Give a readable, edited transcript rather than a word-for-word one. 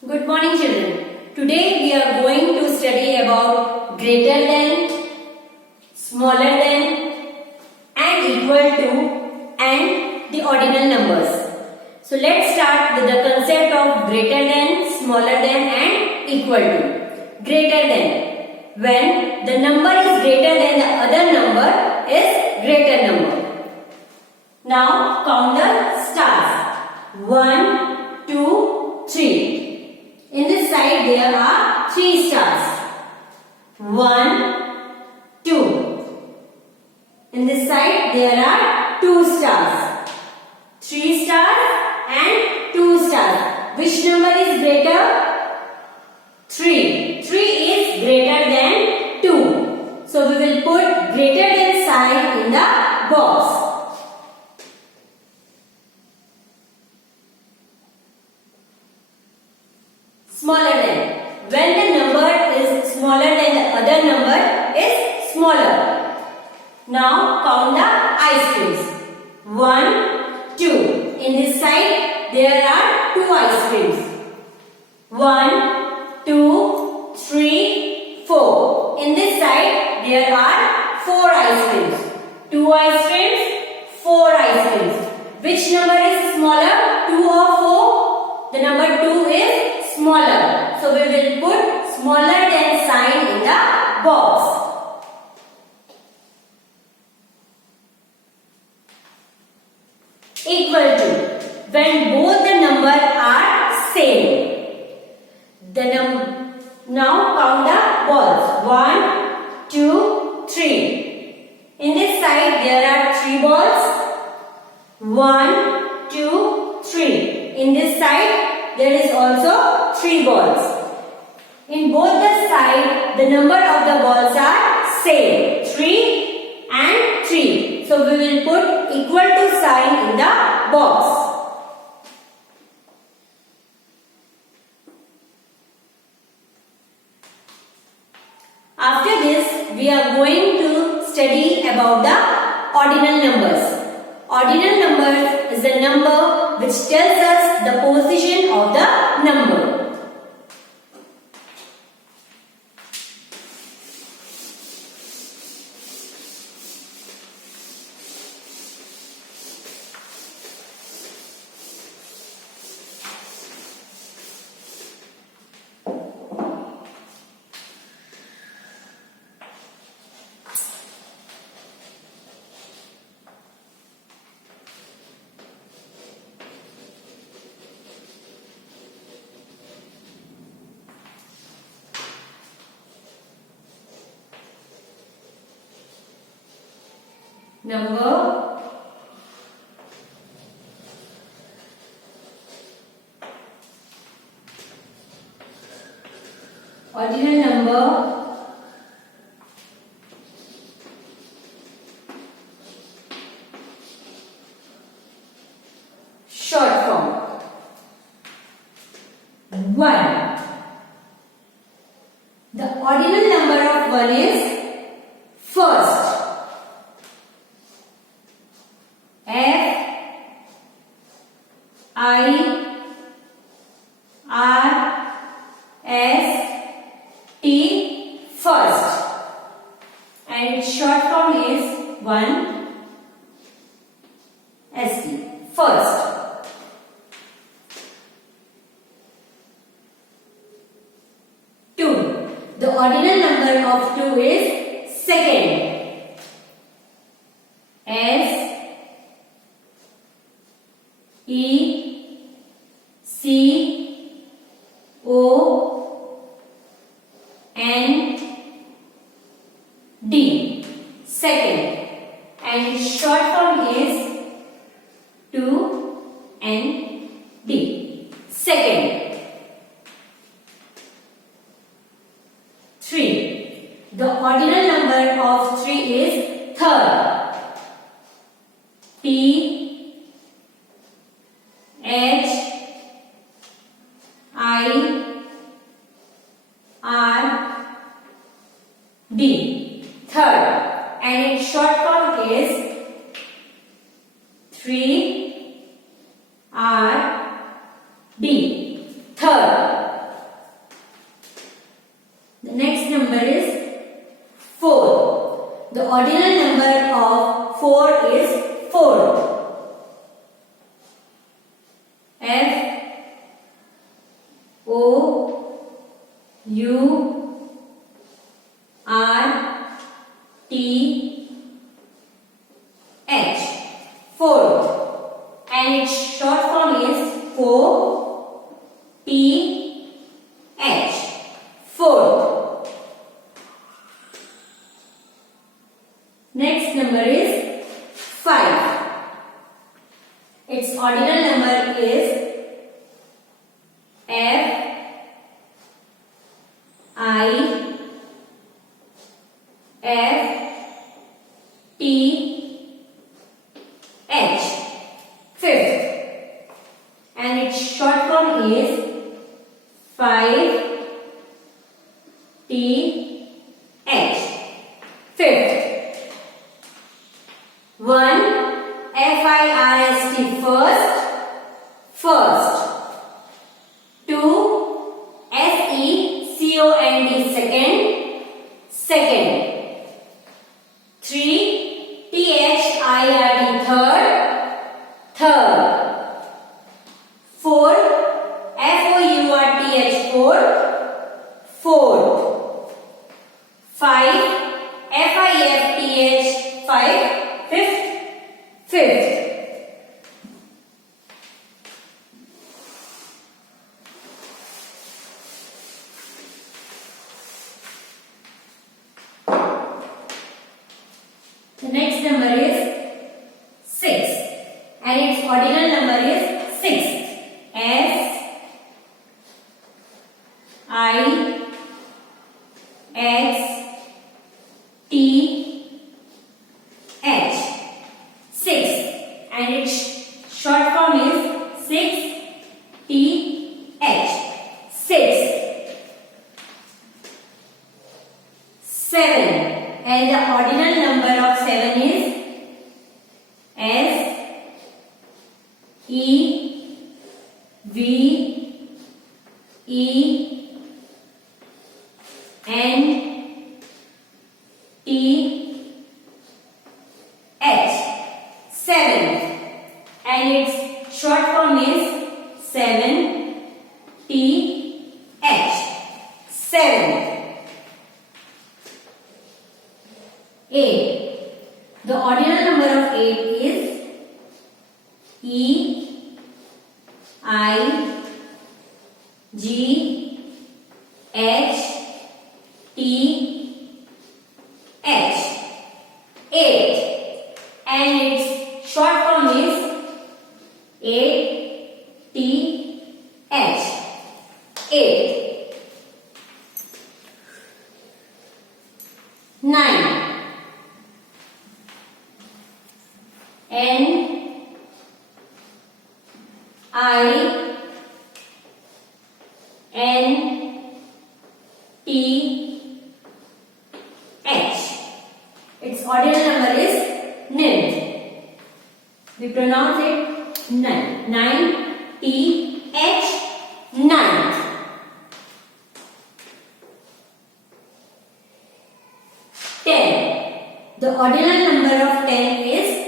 Good morning children. Today we are going to study about greater than, smaller than and equal to and the ordinal numbers. So let's start with the concept of greater than, smaller than and equal to. Greater than. When the number is greater than the other number is greater number. Now count the stars. 1, 2, 3. In this side there are 3 stars. 1, 2. In this side there are 2 stars. 3 stars and 2 stars. Which number is greater? 3. 3 is greater than 2. So we will put greater than sign in the box. Smaller than. When the number is smaller than the other number is smaller. Now count the ice creams. 1, 2. In this side there are 2 ice creams. 1, 2, 3, 4. In this side there are 4 ice creams. 2 ice creams, 4 ice creams. Which number is smaller? 2 or 4? The number 2 is smaller. So we will put smaller than sign in the box. Equal to. When both the numbers are same. Now count the balls. 1, 2, 3. In this side there are 3 balls. 1, 2, 3. In this side there is also 3 balls. In both the sides the number of the balls are same. 3 and 3. So we will put equal to sign in the box. After this, we are going to study about the ordinal numbers. Ordinal numbers is a number which tells us the position of the number. Number ordinal number short form 1. The ordinal number of 1 is first. F-I-R-S-T first, and its short form is 1 ST first. 2. The ordinal number of 2 is second. S-E-C-O-N-D second, and its short form is 2-N-D second. 3. The ordinal number of 3 is third. T-H-I-R-D third, and its short form is 3-R-D third. ordinal number of 4 is 4. F O U R T H, fourth, and its short form is 4TH, fourth. Next number is 5. Its ordinal number is F I F T H, fifth, and its short form is 5TH, fifth. 1 FIRST, first, first. 2 SECOND, second, second. 3 THIRD, third, third. 4 FOURTH, fourth, fourth. 5 FIFTH, five, fifth, fifth. The next number is 6, and its ordinal number is 6. S I X T H, 6, and its short form is 6TH, 6. 7, and the ordinal number of 7 is S E V E N T H, 7th, and its short form is 7TH, 7th. 8. The ordinal number of 8 is E I G H T H, 8, and its short form is 8TH, 8. 9. N I N T H. Its ordinal number is ninth. We pronounce it ninth. 9TH, ninth. 10. The ordinal number of 10 is